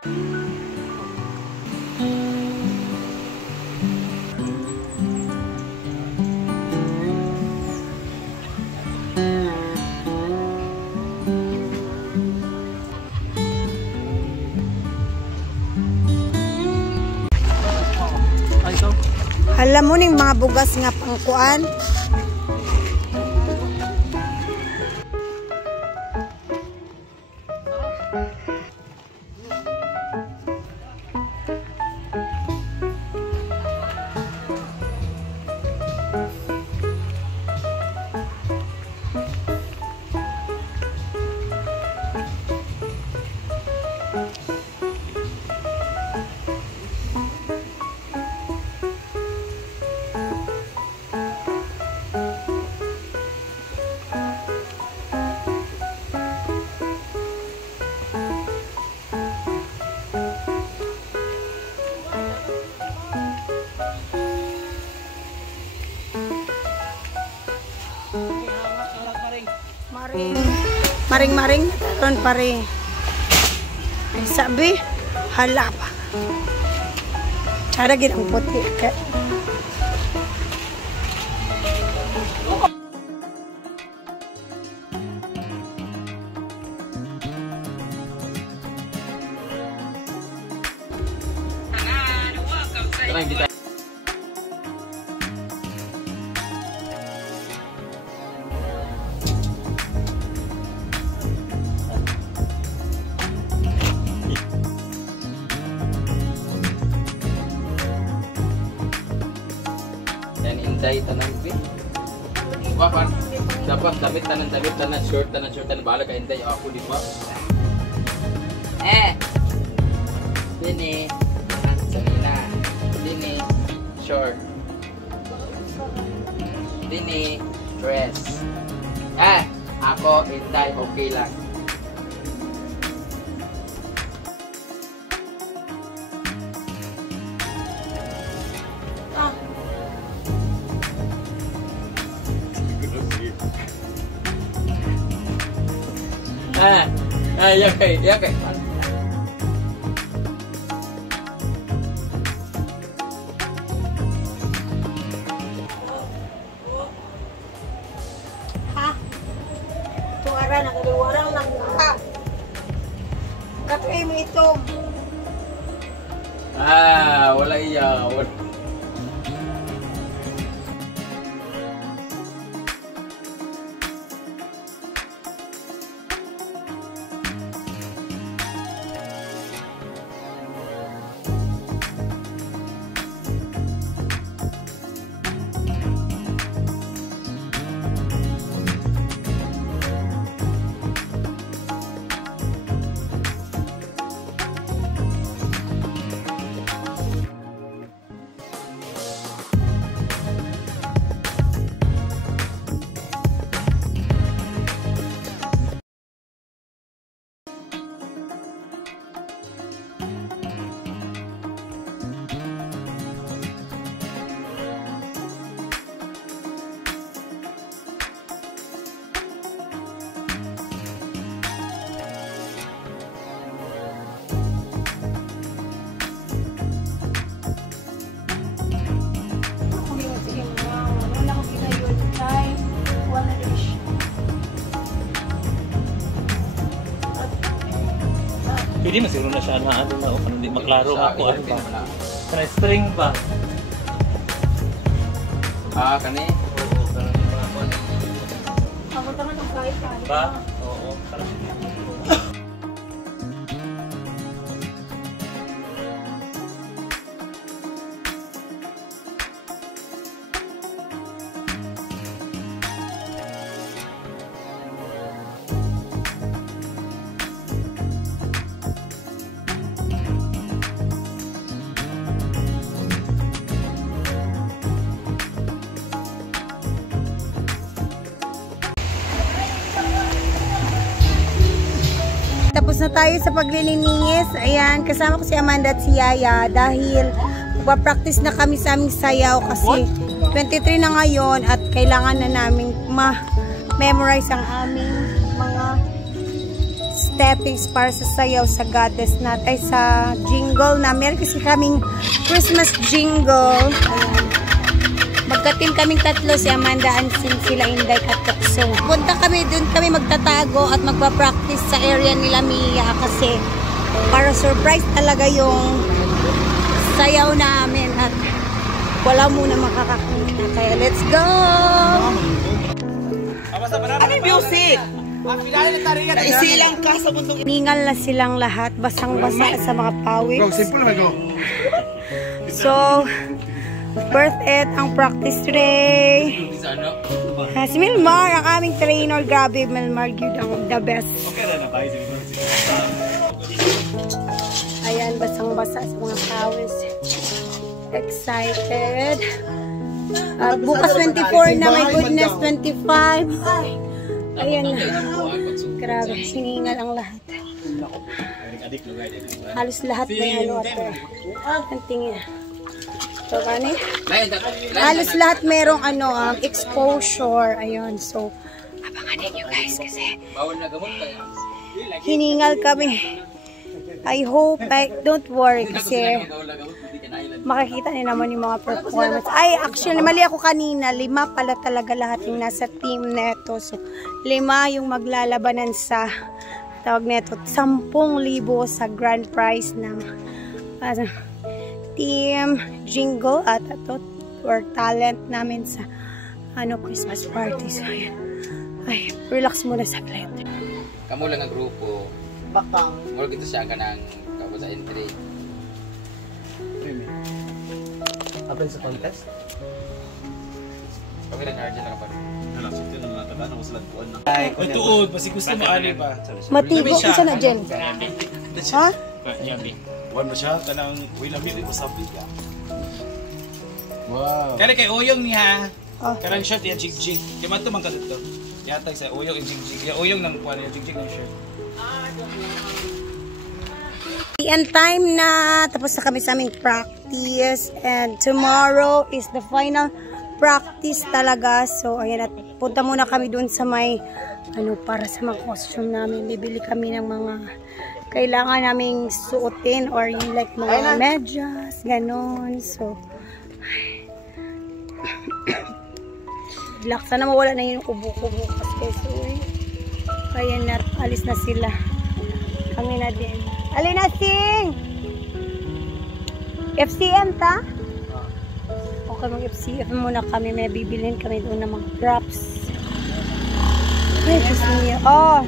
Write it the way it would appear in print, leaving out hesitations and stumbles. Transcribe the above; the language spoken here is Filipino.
Alam mo ning mga bugas nga pangkuan. Maring-maring karon pare. Ay sabi, hala pa. Cara gid ang puti. Day tanan bi. Wapan. Dapat damit tanan short tanan bala ka intay ako di ba. Dini sanina. Dini short. Dini dress. Ako intay okay lang. Ya kay. Ha? Tuara na kaliwarang lang ha. Katay mo ito. Wala iya. Pwede masiguro na siya na ano na kung hindi maklaro ako ano ba. Kana string ba? Kani. Oo, kana ni mga kon. Ako tangan ng kahit Ba? Oo, kana. Tapos na tayo sa paglilingis. Ayan, kasama ko si Amanda at si Yaya dahil magpa-practice na kami sa aming sayaw kasi 23 na ngayon at kailangan na naming ma-memorize ang aming mga aesthetics para sa sayaw sa goddess natin, ay sa jingle na. Meron kasi kaming Christmas jingle. Ayan. Magka-team kaming tatlo, si Amanda, Ansin, sila Inday, Katok. So, punta kami, dun kami magtatago at magpa-practice sa area nila Mia kasi para surprise talaga yung sayaw namin at wala muna makakakita. Kaya let's go! Ano yung music? Isilang ka sa mundong. Ningal na silang lahat, basang-basa sa mga pawis. So, birth it ang practice today. Si Milmar, ang aming trainer. Grabe, Milmar, yun ang the best. Ayan, basang-basa sa mga pawis. Excited. Bukas 24 na, my goodness, 25. Ayan na. Grabe, siningal ang lahat. Halos lahat may ano ito. Ang tingin. So, kani? Halos lahat merong ano, exposure. Ayun, so, abangan ninyo guys kasi hiningal kami. I hope, don't worry kasi makikita niyo naman yung mga performance. Ay, actually, mali ako kanina. 5 pala talaga lahat yung nasa team neto. So, 5 yung maglalabanan sa tawag neto. 10,000 sa grand prize ng team jingle at ito or talent namin sa Christmas party. So, ayan. Ay, relax muna sa plate. Kamu lang ang grupo. Bakang. Mura kita siya ka ng kabo sa entry. Apa sa contest? Okay lang, Arjen na ka pa rin. Ay, tuod. Basi gusto mo ali ba? Matigo, isa na dyan. Ha? Wan mo siya, kanang uy lamig mo sabi ka. Wow. Kaya kay Oyong niya. Oh. Karang shirt yan, jig-jig. Kaya man ito man ka dito. Yatag sa Oyong yung jig-jig. Oyong nang kuha niya, jig-jig ng shirt. And time na. Tapos na kami sa aming practice. And tomorrow is the final practice talaga. So, ayan. At punta muna kami dun sa may para sa mga costume namin. Bibili kami ng mga kailangan naming suotin or yung like mga medyas, ganon. So, relax. Sana mawala na yung ubo-ubo kasi. So, ayan na. Alis na sila. Kami na din. Alin na, Sing! FCM ta? Okay, mag-FCM muna kami. May bibilhin kami doon ng mga props. Ay, Diyos niya. Oh!